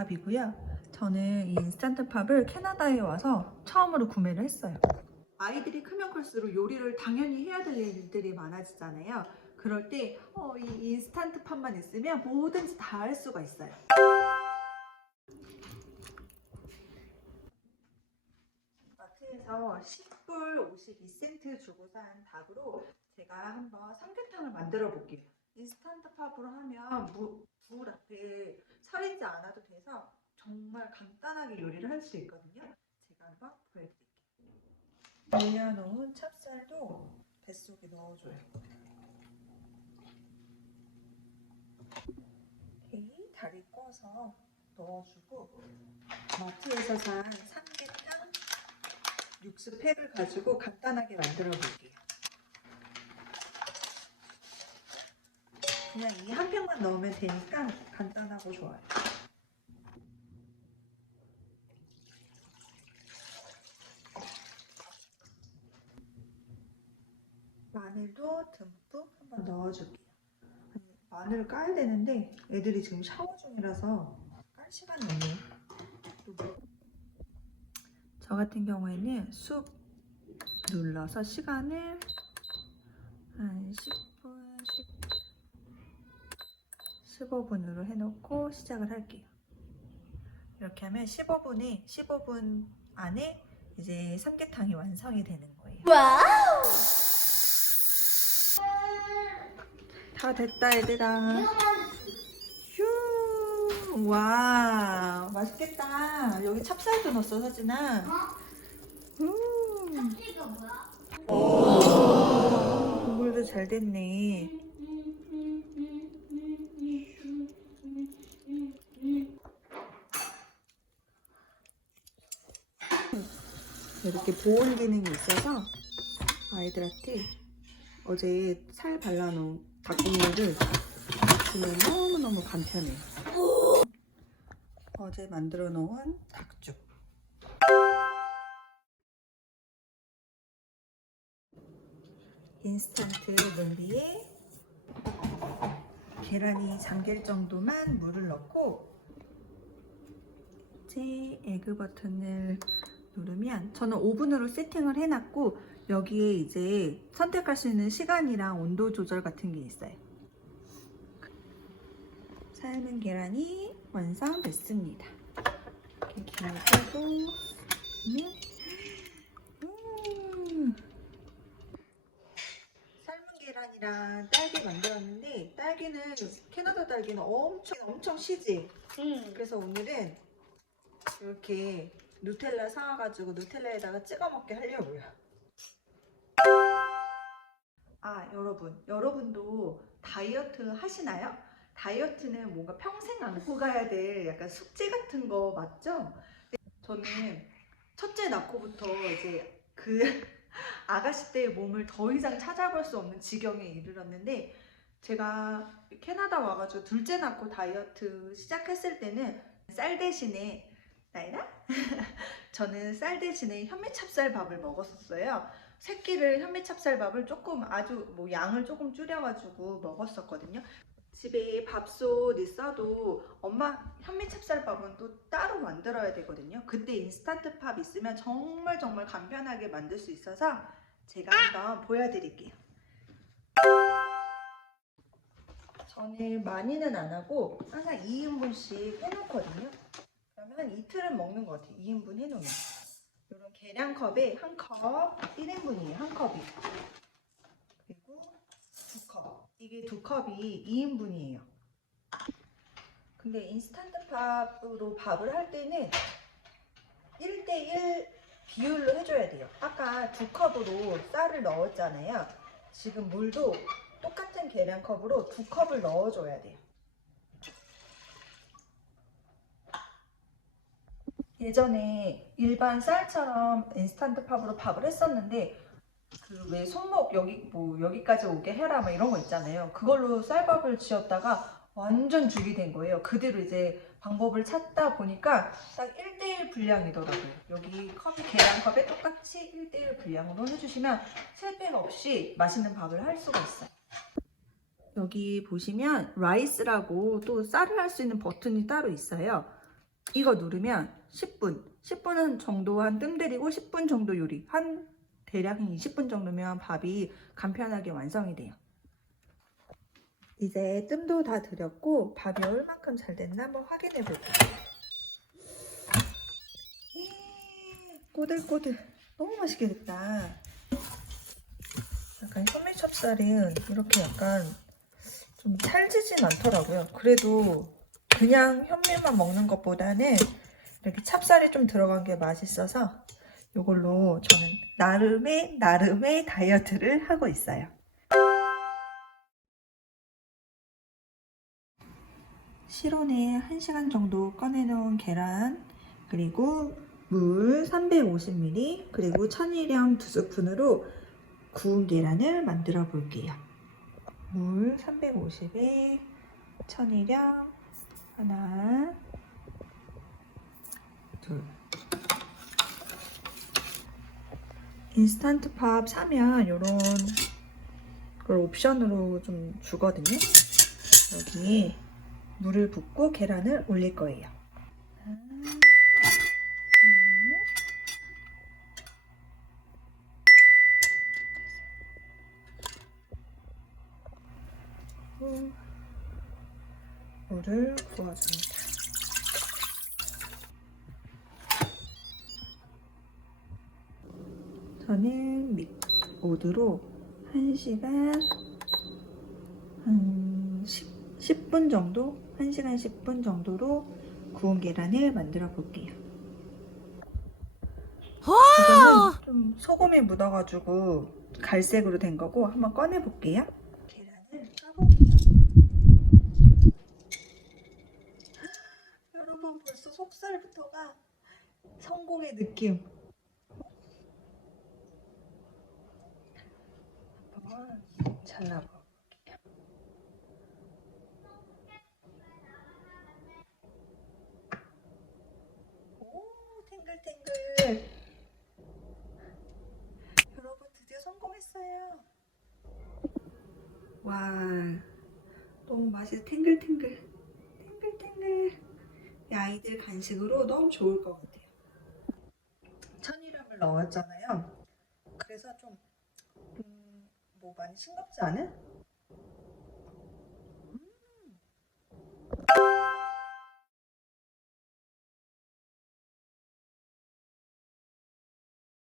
밥이고요. 저는 이 인스턴트 팝을 캐나다에 와서 처음으로 구매를 했어요. 아이들이 크면 클수록 요리를 당연히 해야 될 일들이 많아지잖아요. 그럴 때 어, 이 인스턴트 팝만 있으면 뭐든지 다 할 수가 있어요. 마트에서 10불 52센트 주고 산 닭으로 제가 한번 삼계탕을 만들어 볼게요. 인스턴트 팝으로 하면 무, 불 앞에 서리지 않아도 돼서 정말 간단하게 요리를 할 수 있거든요. 제가 한번 보여드릴게요. 올려놓은 찹쌀도 뱃속에 넣어줘요. 이렇게 다리 꺼서 넣어주고 마트에서 산 삼계탕 육수 팩을 가지고 간단하게 만들어 볼게요. 그냥 이한 팩만 넣으면 되니까 간단하고 좋아요. 마늘도 듬뿍 한번 넣어줄게요. 마늘을 까야 되는데 애들이 지금 샤워 중이라서 깔 시간이 없네요. 저 같은 경우에는 쑥 눌러서 시간을 한 10분, 10, 15분으로 해놓고 시작을 할게요. 이렇게 하면 15분에 15분 안에 이제 삼계탕이 완성이 되는 거예요. 다 됐다 얘들아. 휴, 와, 맛있겠다. 여기 찹쌀도 넣었어, 서진아. 음, 이거 뭐야? 국물도 잘 됐네. 이렇게 보온 기능이 있어서 아이들한테 어제 살 발라놓은 닭국물을 주면 너무너무 간편해요. 어제 만들어 놓은 닭죽. 인스턴트 냄비에 계란이 잠길 정도만 물을 넣고 이제 에그 버튼을 누르면 저는 오븐으로 세팅을 해놨고 여기에 이제 선택할 수 있는 시간이랑 온도 조절 같은 게 있어요. 삶은 계란이 완성됐습니다. 이렇게 계란을 빼고 음. 삶은 계란이랑 딸기 만들었는데 딸기는 캐나다 딸기는 엄청 엄청 시지. 응. 그래서 오늘은 이렇게 누텔라 사와가지고 누텔라에다가 찍어 먹게 하려고요. 아 여러분, 여러분도 다이어트 하시나요? 다이어트는 뭔가 평생 안고 가야 될 약간 숙제 같은 거 맞죠? 저는 첫째 낳고부터 이제 그 아가씨 때의 몸을 더 이상 찾아볼 수 없는 지경에 이르렀는데 제가 캐나다 와가지고 둘째 낳고 다이어트 시작했을 때는 쌀 대신에 나이나? 저는 쌀 대신에 현미찹쌀밥을 먹었었어요. 새끼를 현미찹쌀밥을 조금 아주 뭐 양을 조금 줄여가지고 먹었었거든요. 집에 밥솥 있어도 엄마 현미찹쌀밥은 또 따로 만들어야 되거든요. 그때 인스턴트 밥 있으면 정말 정말 간편하게 만들 수 있어서 제가 한번 보여드릴게요. 저는 많이는 안 하고 항상 2인분씩 해놓거든요. 그러면 이틀은 먹는 것 같아요. 2인분 해놓으면. 이런 계량컵에 한 컵, 1인분이에요. 한 컵이. 그리고 두 컵. 이게 두 컵이 2인분이에요. 근데 인스턴트 팝으로 밥을 할 때는 1대1 비율로 해줘야 돼요. 아까 두 컵으로 쌀을 넣었잖아요. 지금 물도 똑같은 계량컵으로 두 컵을 넣어줘야 돼요. 예전에 일반 쌀처럼 인스턴트 팝으로 밥을 했었는데 그 왜 손목 여기 뭐 여기까지 오게 해라 막 이런 거 있잖아요. 그걸로 쌀밥을 지었다가 완전 죽이 된 거예요. 그대로 이제 방법을 찾다 보니까 딱 1대1 분량이더라고요. 여기 컵이 계량컵에 똑같이 1대1 분량으로 해주시면 실패 없이 맛있는 밥을 할 수가 있어요. 여기 보시면 라이스라고 또 쌀을 할 수 있는 버튼이 따로 있어요. 이거 누르면 10분, 10분 정도 한 뜸 들이고 10분 정도 요리. 한 대략 한 20분 정도면 밥이 간편하게 완성이 돼요. 이제 뜸도 다 들였고 밥이 얼만큼 잘 됐나 한번 확인해 볼게요. 예, 꼬들꼬들 너무 맛있게 됐다. 약간 현미 찹쌀은 이렇게 약간 좀 찰지진 않더라고요. 그래도 그냥 현미만 먹는 것보다는 이렇게 찹쌀이 좀 들어간 게 맛있어서 이걸로 저는 나름의 나름의 다이어트를 하고 있어요. 실온에 1시간 정도 꺼내놓은 계란 그리고 물 350ml 그리고 천일염 2스푼으로 구운 계란을 만들어 볼게요. 물 350에 천일염 하나 둘 인스턴트 밥 사면 이런 걸 옵션으로 좀 주거든요. 여기에 물을 붓고 계란을 올릴 거예요. 후, 물을 부어줍니다. 저는 믹오드로 1시간 한 10, 10 분 정도? 1시간 10분 정도로 구운 계란을 만들어 볼게요. 이거는 좀 소금이 묻어가지고 갈색으로 된 거고 한번 꺼내 볼게요. 계란을 까볼게요. 여러분 벌써 속살부터가 성공의 느낌. 잘라볼게요. 오, 탱글탱글. 여러분 드디어 성공했어요. 와, 너무 맛있어. 탱글탱글. 탱글탱글. 이 아이들 간식으로 너무 좋을 것 같아요. 천일염을 넣었잖아요. 그래서 좀, 음, 뭐 많이 싱겁지 않은?